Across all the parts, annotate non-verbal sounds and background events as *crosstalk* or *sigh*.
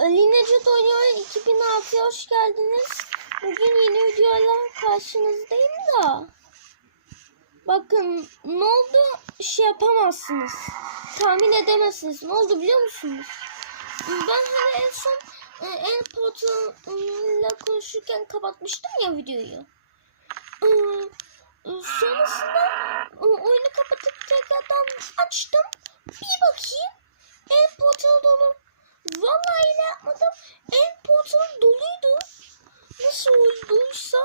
Ali Necdet Oynuyor 2006'ya hoş geldiniz. Bugün yeni videoyla karşınızdayım da. Bakın ne oldu şey yapamazsınız. Tahmin edemezsiniz. Ne oldu biliyor musunuz? Ben hani en son en ile konuşurken kapatmıştım ya videoyu. E, e, Sonrasında e, oyunu kapatıp tekrardan açtım. Bir bakayım. Yapmadım. En portal doluydu. Nasıl olduysa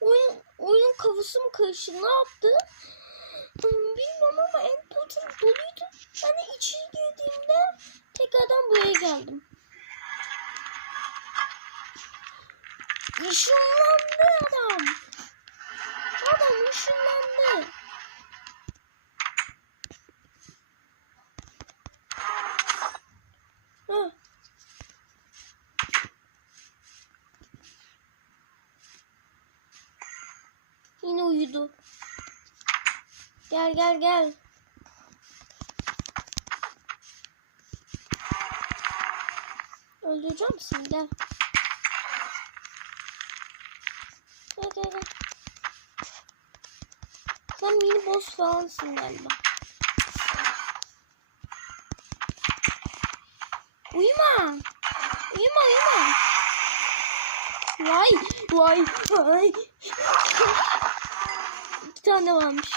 oyun, oyun kafası mı karıştı ne yaptı? Hmm, Bilmiyorum ama en portal doluydu. Ben içeri girdiğimde tekrardan buraya geldim. Işınlandı adam. Adam ışınlandı. Heh. Uyudu. Gel gel gel. Öldüreceğim seni gel. Gel gel gel. Sen mini boss falansın galiba. Uyuma. Uyuma uyuma. Vay vay vay. İki tane varmış.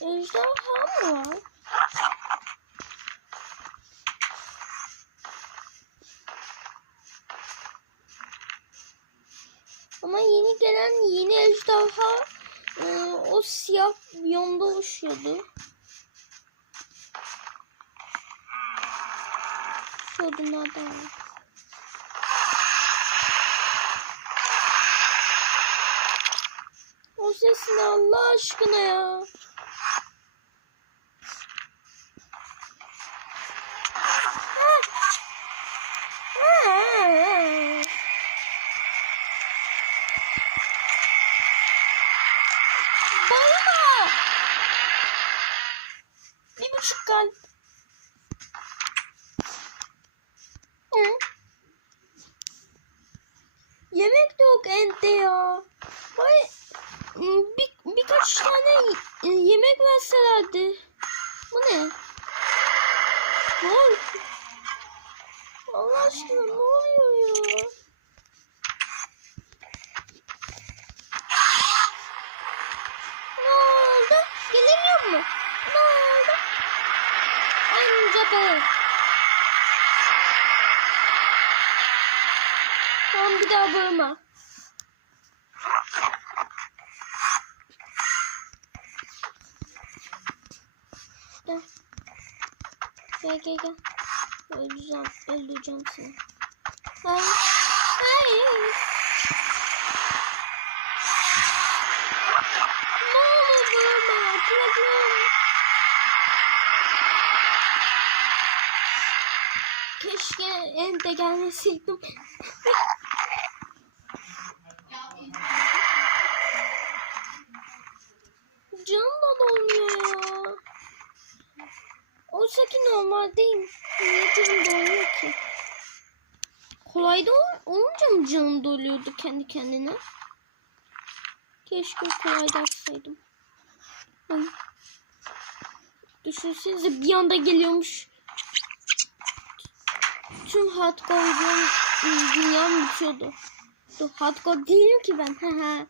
Ejderha mı var? Ama yeni gelen yeni ejderha e, o siyah oluşuyordu. Şu adımlardan var. O ses ne Allah aşkına ya. Bayılma. Bir buçuk kalp. Hı? Yemek yok ente ya. Vay, bir, birkaç tane y- yemek verselerdi. Bu ne? Ne? Allah aşkına ne ya? Ne oldu? Gelemiyor mu? Ne oldu? Anca böyle. Tamam bir daha bağırma. Gel. Gel gel gel. Öldüreceğim, öldüreceğim seni. Hayır. Hayır. Ne olur bağırma. Bırakın. Keşke ente gelmeseydim. Canım da dolmuyor ya. Oysa ki normal değil. Niye canım doluyor ki? Kolayda ol- olunca mı canım doluyordu kendi kendine? Keşke kolayda açsaydım. Ay. Düşünsenize bir anda geliyormuş. Tüm hardcore videom dünyam bitiyordu. Hardcore değilim ki ben. *laughs*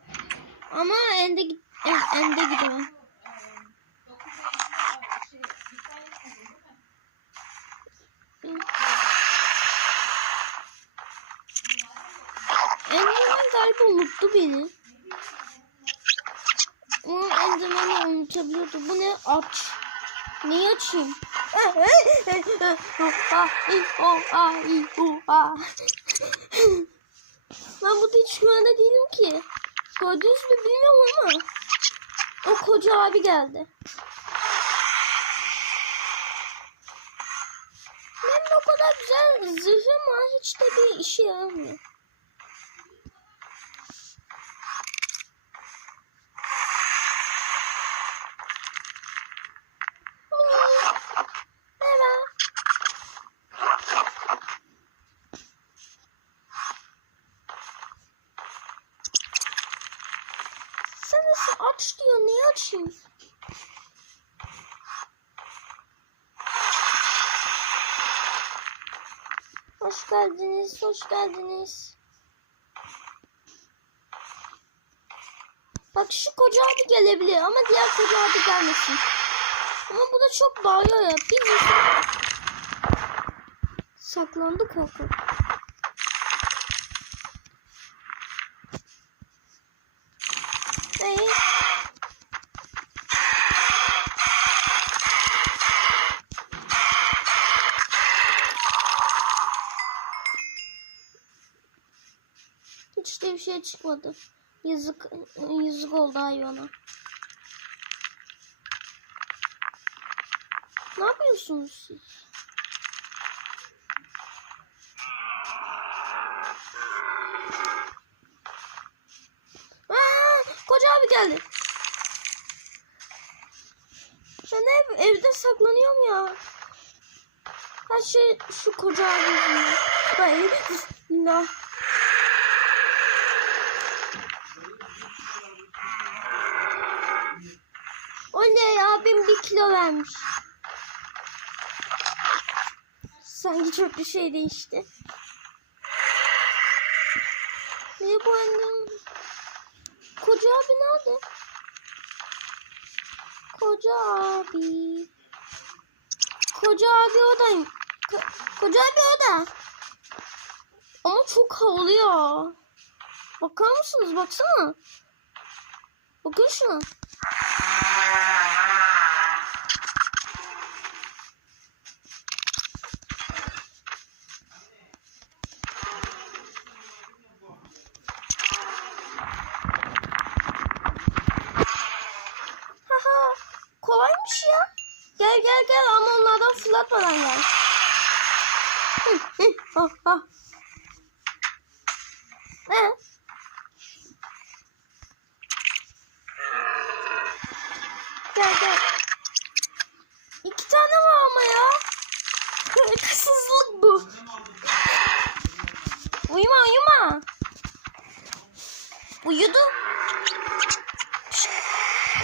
Ama ende en- ende gidemem. Enderman galiba unuttu beni. Ama Enderman'ı unutabiliyordu. Bu ne? Aç. Neyi açayım? Ben burada hiç güvende değilim ki. Gördünüz mü bilmiyorum ama. O koca abi geldi. zırhım var hiç de bir işe yaramıyor. Merhaba. Sen nasıl aç diyor. Niye açayım? Hoş geldiniz, hoş geldiniz. Bak şu koca abi gelebilir ama diğer koca abi gelmesin. Ama bu da çok bağırıyor ya. Biz saklandı korku. Hiç de bir şey çıkmadı. Yazık, yazık oldu hayvana. Ne yapıyorsunuz siz? Aa, koca abi geldi. Ben ev, evde saklanıyorum ya. Her şey şu koca abi yüzünden. Ben Oley abim bir kilo vermiş. Sanki çok bir şey değişti. Ne bu annem? Koca abi nerede? Koca abi. Koca abi oradayım. Ko- koca abi orada. Ama çok havlıyor. Bakar mısınız? Baksana. Bakın şuna. Kolaymış ya. Gel gel gel ama onlardan fırlatmadan gel. Hı, hı, ah, ah. Ne? Gel gel. İki tane var ama ya. *laughs* Kısızlık bu. Uyuma uyuma. Uyudu. Şşt,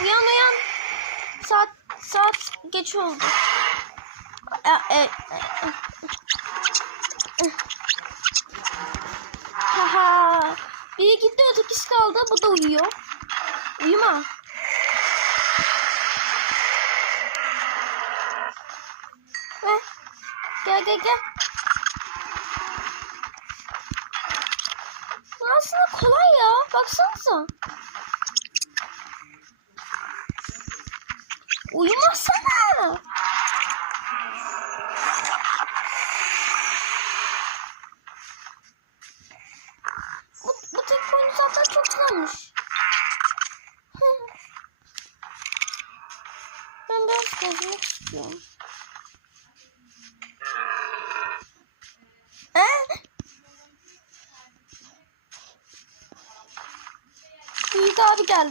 Uyan uyan. Saat saat geç oldu. E, e, e, e. Haha. Biri gitti ötekisi kaldı. Bu da uyuyor. Uyuma. Gel gel. Bu Aslında kolay ya. Baksanıza. Uyumasana.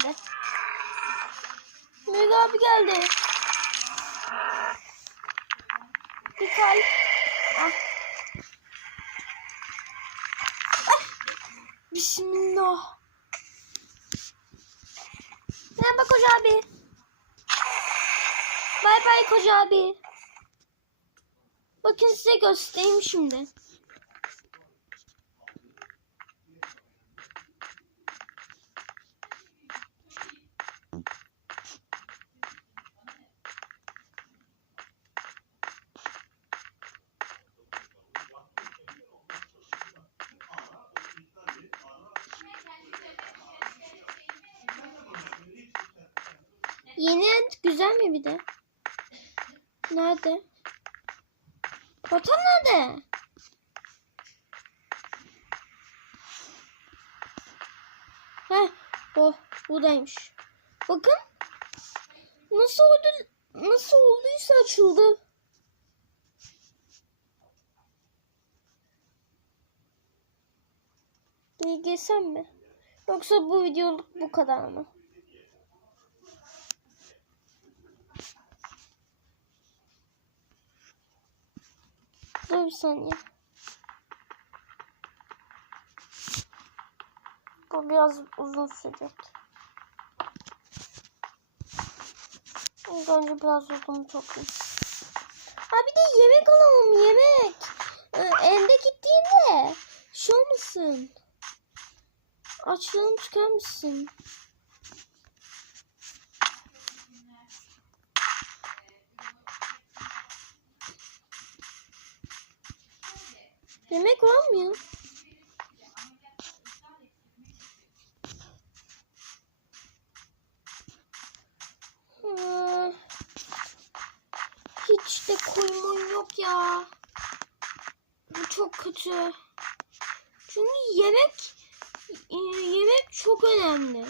Geldi. Büyük abi geldi. Bir kalp. Ah. Ah. Bismillah. Merhaba koca abi. Bay bay koca abi. Bakın size göstereyim şimdi. Yeni et güzel mi bir de? Nerede? Patan nerede? Heh. Oh buradaymış. Bakın. Nasıl oldu? Nasıl olduysa açıldı. Bilgisem mi? Yoksa bu videoluk bu kadar mı? Dur bir saniye. Bu biraz uzun sürecek. İlk önce biraz uzun toplayayım. Ha bir de yemek alalım yemek. Ee, elde gittiğinde şey olmasın. Açlığım çıkarmışsın. Yemek var mı? Hmm. Hiç de koymun yok ya. Bu çok kötü. Çünkü yemek e, yemek çok önemli.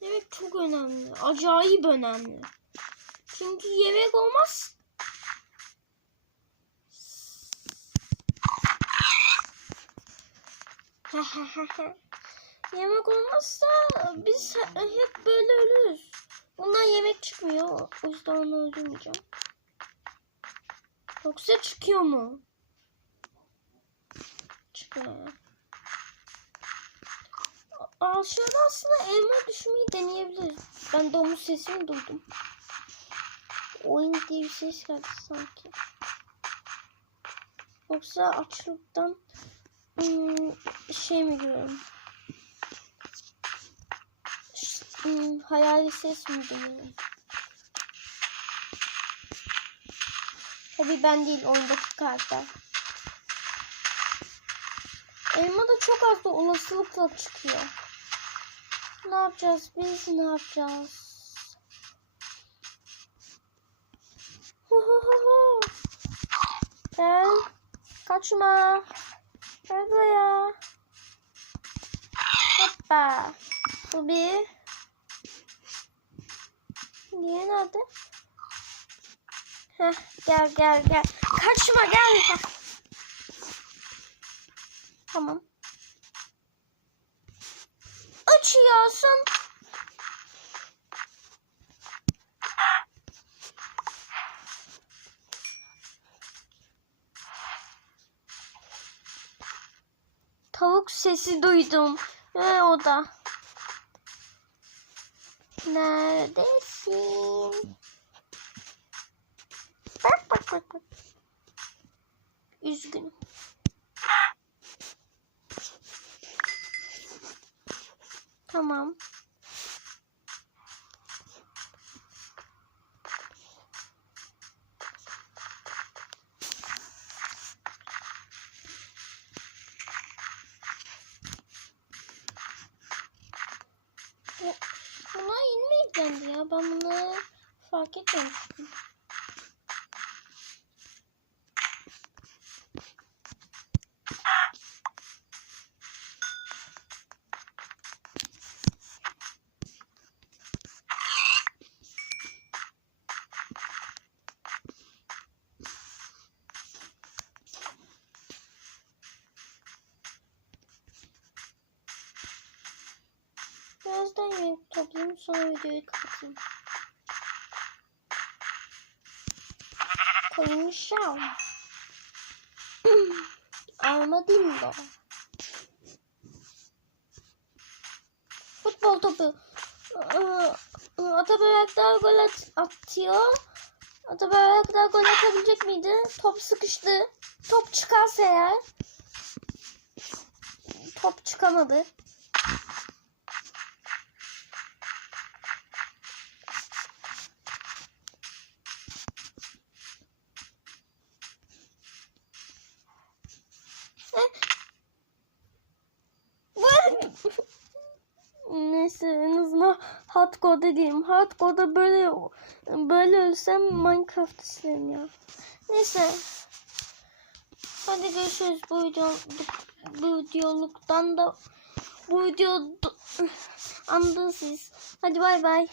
Yemek çok önemli. Acayip önemli. Çünkü yemek olmaz. *laughs* yemek olmazsa biz hep böyle ölürüz. Bundan yemek çıkmıyor. O yüzden onu öldürmeyeceğim. Yoksa çıkıyor mu? Çıkmıyor. Aşağıda aslında elma düşmeyi deneyebiliriz. Ben domuz sesini duydum. Oyun diye bir ses geldi sanki. Yoksa açlıktan hmm, şey mi görüyorum? Ş- Hmm, hayali ses mi duyuyorum? Tabii ben değil oyundaki karakter. Elma da çok az da olasılıkla çıkıyor. Ne yapacağız biz ne yapacağız? Gel. Kaçma. Gel buraya. Hoppa. Bu bir. Niye nerede? Heh, gel gel gel. Kaçma gel. Tamam. Açıyorsun. Tavuk sesi duydum. Ve o da. Neredesin? Bak bak bak bak. Üzgünüm. Tamam. Bu- Buna inme yüklendi ya. Ben fark etmemiştim. Toplayayım sonra videoyu kapatayım. Koymuşum. *clears throat* Almadım da. Futbol topu. Atabayraktar gol at atıyor. Atabayraktar gol atabilecek miydi? Top sıkıştı. Top çıkarsa eğer. Top çıkamadı. Neyse en azından hardcore diyeyim. Hardcore'da böyle böyle ölsem Minecraft isterim ya. Neyse. Hadi görüşürüz bu video bu videoluktan da bu video *laughs* anladınız siz. Hadi bay bay.